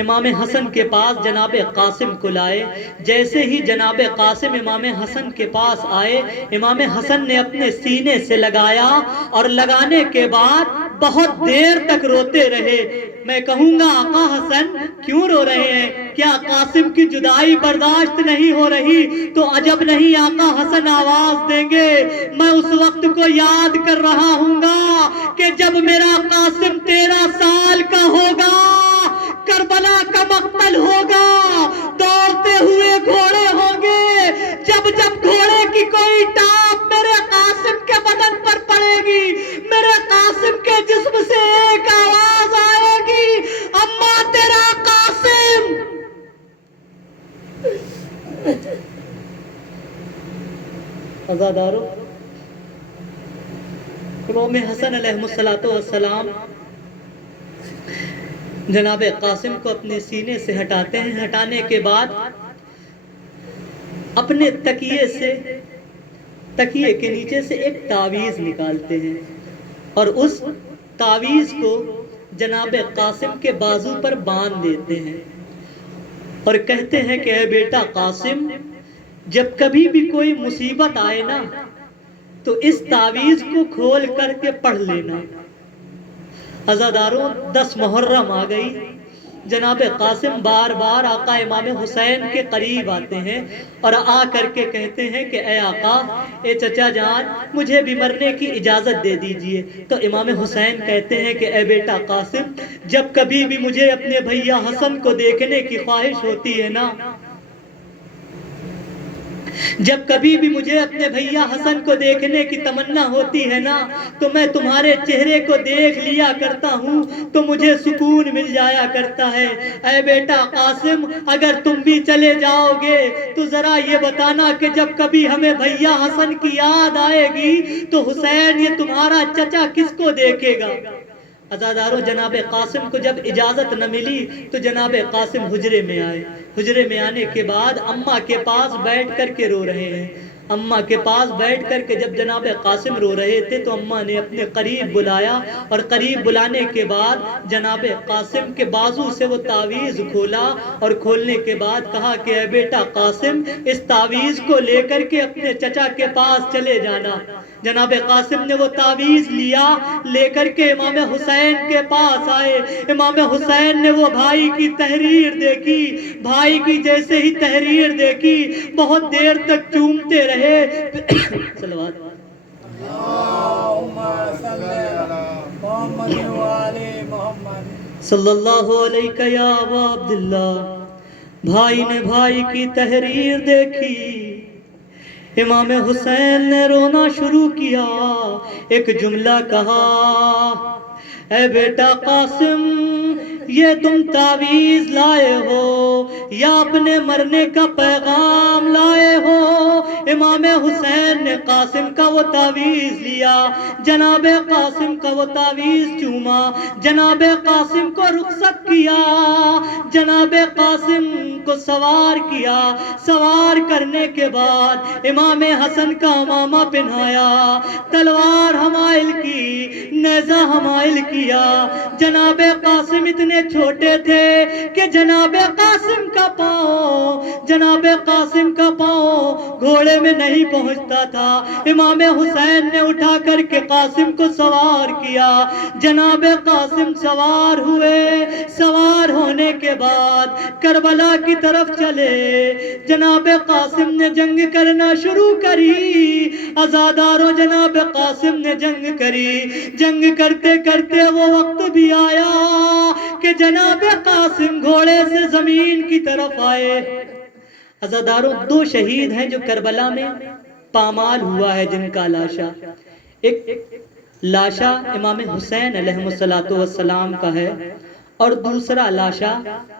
امام حسن کے پاس جناب قاسم کو لائے۔ جیسے ہی جناب قاسم امام حسن کے پاس آئے، امام حسن نے اپنے سینے سے لگایا اور لگانے کے بعد بہت دیر تک روتے رہے۔ میں کہوں گا آقا حسن کیوں رو رہے ہیں؟ کیا قاسم کی جدائی برداشت نہیں ہو رہی؟ تو عجب نہیں آقا حسن آواز دیں گے، میں اس وقت کو یاد کر رہا ہوں گا کہ جب میرا قاسم 13 سال کا ہوگا، کربلا کا مقتل ہوگا، دوڑتے ہوئے گھوڑے ہوں گے، جب جب گھوڑے کی کوئی ٹاپ میرے قاسم کے بدن پر پڑے گی، میرے قاسم کے جسم سے ایک آواز آئے گی، اماں تیرا قاسم۔ عزادارو، امام حسن علیہ السلام جناب قاسم کو اپنے سینے سے ہٹاتے ہیں۔ ہٹانے کے بعد اپنے تکیے کے نیچے سے ایک تعویذ نکالتے ہیں اور اس تعویذ کو جناب قاسم کے بازو پر باندھ دیتے ہیں اور کہتے ہیں کہ اے بیٹا قاسم، جب کبھی بھی کوئی مصیبت آئے نا تو اس تعویذ کو کھول کر کے پڑھ لینا۔ عزاداروں، 10 محرم آ گئی۔ جناب قاسم بار بار آقا امام حسین کے قریب آتے ہیں اور آ کر کے کہتے ہیں کہ اے آقا، اے چچا جان، مجھے بھی مرنے کی اجازت دے دیجئے۔ تو امام حسین کہتے ہیں کہ اے بیٹا قاسم، جب کبھی بھی مجھے اپنے بھیا حسن کو دیکھنے کی خواہش ہوتی ہے نا، جب کبھی بھی مجھے اپنے بھیا حسن کو دیکھنے کی تمنا ہوتی ہے نا، تو میں تمہارے چہرے کو دیکھ لیا کرتا ہوں تو مجھے سکون مل جایا کرتا ہے۔ اے بیٹا قاسم، اگر تم بھی چلے جاؤ گے تو ذرا یہ بتانا کہ جب کبھی ہمیں بھیا حسن کی یاد آئے گی تو حسین یہ تمہارا چچا کس کو دیکھے گا؟ عزادارو، جناب قاسم کو جب اجازت نہ ملی تو جناب قاسم حجرے میں آئے۔ حجرے میں آنے کے بعد اماں کے پاس بیٹھ کر کے رو رہے ہیں۔ اماں کے پاس بیٹھ کر کے جب جناب قاسم رو رہے تھے تو اماں نے اپنے قریب بلایا اور قریب بلانے کے بعد جناب قاسم کے بازو سے وہ تعویذ کھولا اور کھولنے کے بعد کہا کہ اے بیٹا قاسم، اس تعویذ کو لے کر کے اپنے چچا کے پاس چلے جانا۔ جناب قاسم نے وہ تعویذ لیا، لے کر کے امام حسین کے پاس آئے۔ امام حسین نے وہ بھائی کی تحریر دیکھی، بھائی کی جیسے ہی تحریر دیکھی بہت دیر تک چومتے رہے۔ صلوات صلی اللہ علیہ یا ابا عبداللہ۔ بھائی نے بھائی کی تحریر دیکھی، امام حسین نے رونا شروع کیا، ایک جملہ کہا، اے بیٹا قاسم، یہ تم تعویذ لائے ہو یا اپنے مرنے کا پیغام لائے ہو؟ امام حسین نے قاسم کا وہ تعویذ لیا، جناب قاسم کا وہ تعویذ چوما، جناب قاسم کو رخصت کیا، جناب قاسم کو سوار کیا۔ سوار کرنے کے بعد امام حسن کا امامہ پہنایا، تلوار حمائل کی، نیزہ حمائل کیا۔ جناب قاسم اتنے چھوٹے تھے کہ جناب قاسم کا پاؤں گھوڑے میں نہیں پہنچتا تھا۔ امام حسین نے اٹھا کر کے قاسم کو سوار کیا، جناب قاسم سوار ہوئے۔ سوار ہونے کے بعد کربلا کی طرف چلے، جناب قاسم نے جنگ کرنا شروع کری۔ عزادارو، جناب قاسم نے جنگ کری۔ جنگ کرتے کرتے وہ وقت بھی آیا کہ جناب قاسم گھوڑے سے زمین کی طرف آئے۔ عزادارو، 2 شہید ہیں جو کربلا میں پامال ہوا ہے، جن کا لاشا، ایک لاشا امام حسین علیہ السلام کا ہے اور دوسرا لاشا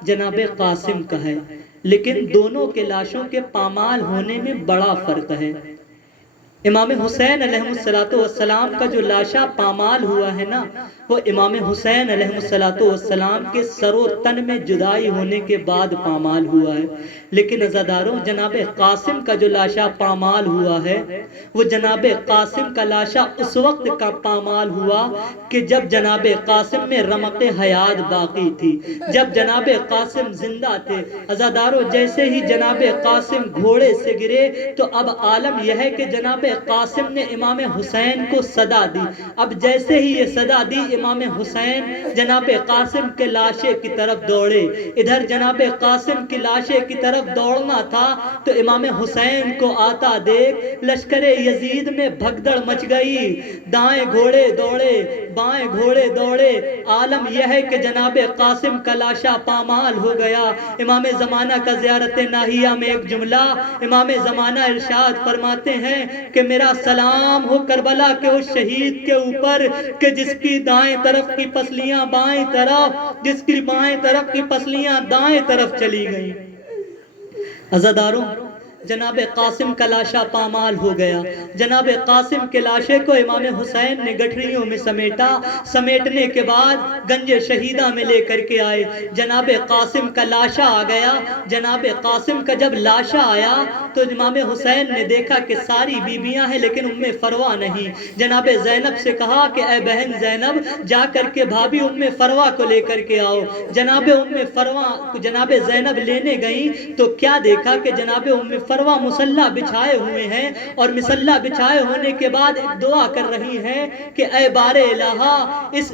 جناب قاسم کا ہے، لیکن دونوں کے لاشوں کے پامال ہونے میں بڑا فرق ہے۔ امام حسین علیہ السلام کا جو لاشا پامال ہوا ہے نا، وہ امام حسین علیہ السلام کے سر و تن میں جدائی ہونے کے بعد پامال ہوا ہے. لیکن عزاداروں جناب قاسم کا جو لاشا پامال ہوا ہے وہ جناب قاسم کا لاشا اس وقت کا پامال ہوا کہ جب جناب قاسم میں رمق حیات باقی تھی، جب جناب قاسم زندہ تھے. عزاداروں جیسے ہی جناب قاسم گھوڑے سے گرے تو اب عالم یہ ہے کہ جناب قاسم نے امام حسین کو صدا دی. اب جیسے ہی یہ صدا دی امام حسین جناب قاسم کے لاشے کی طرف دوڑے. ادھر جناب قاسم کی لاشے کی طرف دوڑنا تھا تو امام حسین کو آتا دیکھ لشکر یزید میں بھگدڑ مچ گئی. دائیں گھوڑے دوڑے، بائیں گھوڑے دوڑے. عالم یہ ہے کہ جناب قاسم کا لاشا پامال ہو گیا. امام زمانہ کا زیارت ناہیہ میں ایک جملہ امام زمانہ ارشاد فرماتے ہیں کہ میرا سلام ہو کربلا کے اس شہید کے اوپر کہ جس کی دائیں طرف کی پسلیاں بائیں طرف، جس کی بائیں طرف کی پسلیاں دائیں طرف چلی گئیں. عزاداروں جناب قاسم کا لاشا پامال ہو گیا. جناب قاسم کے لاشے کو امام حسین نے گٹھریوں میں سمیٹا. سمیٹنے کے بعد گنج شہیدہ میں لے کر کے آئے. جناب قاسم کا لاشا آ گیا. جناب قاسم کا جب لاشا آیا تو امام حسین نے دیکھا کہ ساری بیویاں ہیں لیکن ام فروا نہیں. جناب زینب سے کہا کہ اے بہن زینب جا کر کے بھابی ام فروا کو لے کر کے آؤ. جناب ام فروا جناب زینب لینے گئیں تو کیا دیکھا کہ جناب ام فروا مصلی بچھائے ہوئے ہیں اور مصلی بچھائے ہونے کے بعد دعا کر رہی ہیں کہ اے بار الہا اس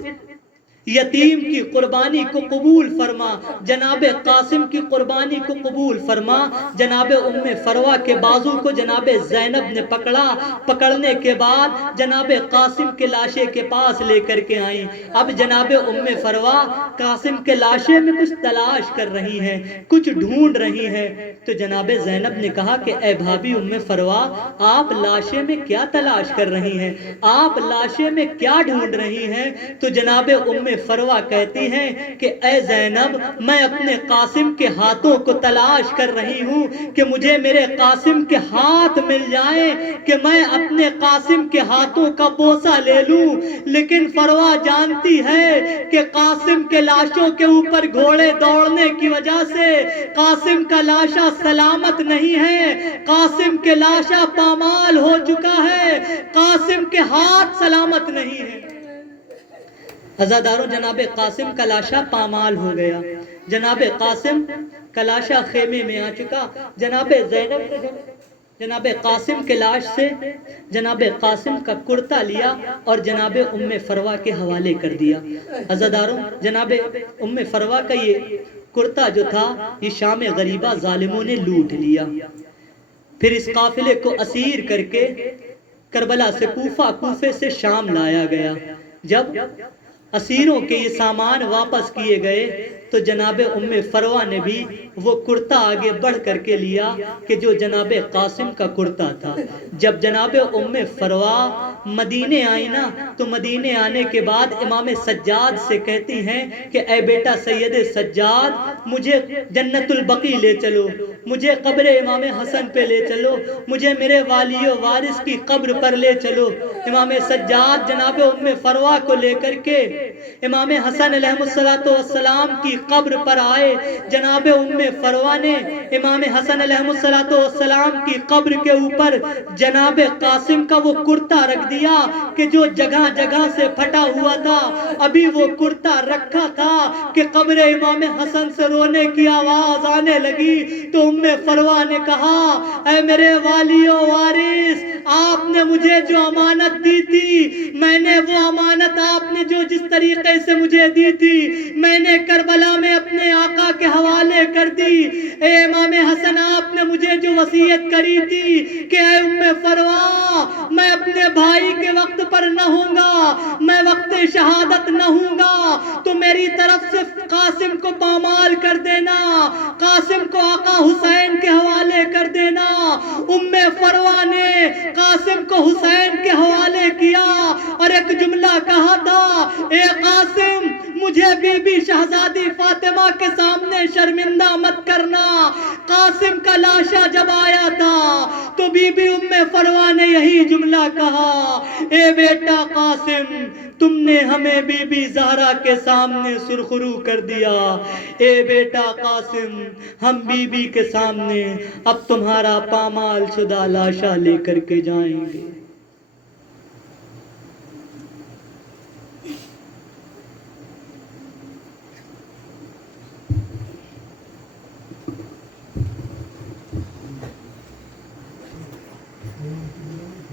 یتیم کی قربانی کو قبول فرما، جناب قاسم کی قربانی کو قبول فرما. جناب ام فروا کے بازو کو جناب زینب نے پکڑا. پکڑنے کے بعد جناب قاسم کے لاشے کے پاس لے کر کے آئیں. اب جناب ام فروا قاسم کے لاشے میں کچھ تلاش کر رہی ہیں، کچھ ڈھونڈ رہی ہیں. تو جناب زینب نے کہا کہ اے بھابی ام فروا آپ لاشے میں کیا تلاش کر رہی ہیں، آپ لاشے میں کیا ڈھونڈ رہی ہیں؟ تو جناب ام فروا کہتی ہیں کہ اے زینب میں اپنے قاسم کے ہاتھوں کو تلاش کر رہی ہوں کہ مجھے میرے قاسم کے ہاتھ مل جائیں کہ میں اپنے قاسم کے ہاتھوں کا بوسہ لے لوں. لیکن فروا جانتی ہے کہ قاسم کے لاشوں کے اوپر گھوڑے دوڑنے کی وجہ سے قاسم کا لاشا سلامت نہیں ہے. قاسم کے لاشا پامال ہو چکا ہے، قاسم کے ہاتھ سلامت نہیں ہے. عزاداروں جناب قاسم کا لاشا پامال ہو گیا. جناب قاسم کا لاشا خیمے میں آ چکا. جناب زینب نے جناب قاسم کے لاش سے جناب قاسم کا کرتا لیا اور جناب ام فروا کے حوالے کر دیا. عزاداروں جناب ام فروا کا یہ کرتا جو تھا یہ شام غریبہ ظالموں نے لوٹ لیا. پھر اس قافلے کو اسیر کر کے کربلا سے کوفہ، کوفے سے شام لایا گیا. جب اسیروں کے یہ سامان واپس کیے گئے تو جناب ام فروا نے بھی وہ کرتا آگے بڑھ کر کے لیا کہ جو جناب قاسم کا کرتا تھا. جب جناب ام فروا مدینے آئی نا تو مدینے آنے کے بعد امام سجاد سے کہتی ہیں کہ اے بیٹا سید سجاد مجھے جنت البقیع لے چلو، مجھے قبر امام حسن پہ لے چلو، مجھے میرے والی و وارث کی قبر پر لے چلو. امام سجاد جناب ام فروا کو لے کر کے امام حسن علیہ السلام کی قبر پر آئے. جناب ام فروا نے امام حسن علیہ السلام کی قبر کے اوپر جناب قاسم کا وہ کرتا رکھ دیا کہ جو جگہ جگہ سے پھٹا ہوا تھا. ابھی وہ کرتا رکھا تھا کہ قبر امام حسن سے رونے کی آواز آنے لگی تو ام فروا نے کہا اے میرے والی و وارث آپ نے مجھے جو امانت دی تھی، میں نے وہ امانت آپ نے جو جس طریقے سے مجھے دی تھی میں نے کربلا میں اپنے آقا کے حوالے کر دی. اے امام حسن آپ نے مجھے جو وصیت کری تھی کہ اے ام فروا میں اپنے بھائی کے وقت پر نہ ہوں گا، میں وقت شہادت نہ ہوں گا، تو میری طرف سے قاسم کو پامال کر دینا، قاسم کو آقا حسین کے حوالے کر دینا. ام فروا نے قاسم کو حسین کے حوالے کیا اور ایک جملہ کہا تھا اے قاسم مجھے بی بی شہزادی فاطمہ کے سامنے شرمندہ مت کرنا۔ قاسم کا لاشا جب آیا تھا تو بی بی ام فروا نے یہی جملہ کہا، اے بیٹا قاسم تم نے ہمیں بی بی زہرا کے سامنے سرخرو کر دیا، اے بیٹا قاسم ہم بی بی کے سامنے اب تمہارا پامال شدہ لاشا لے کر کے جائیں گے۔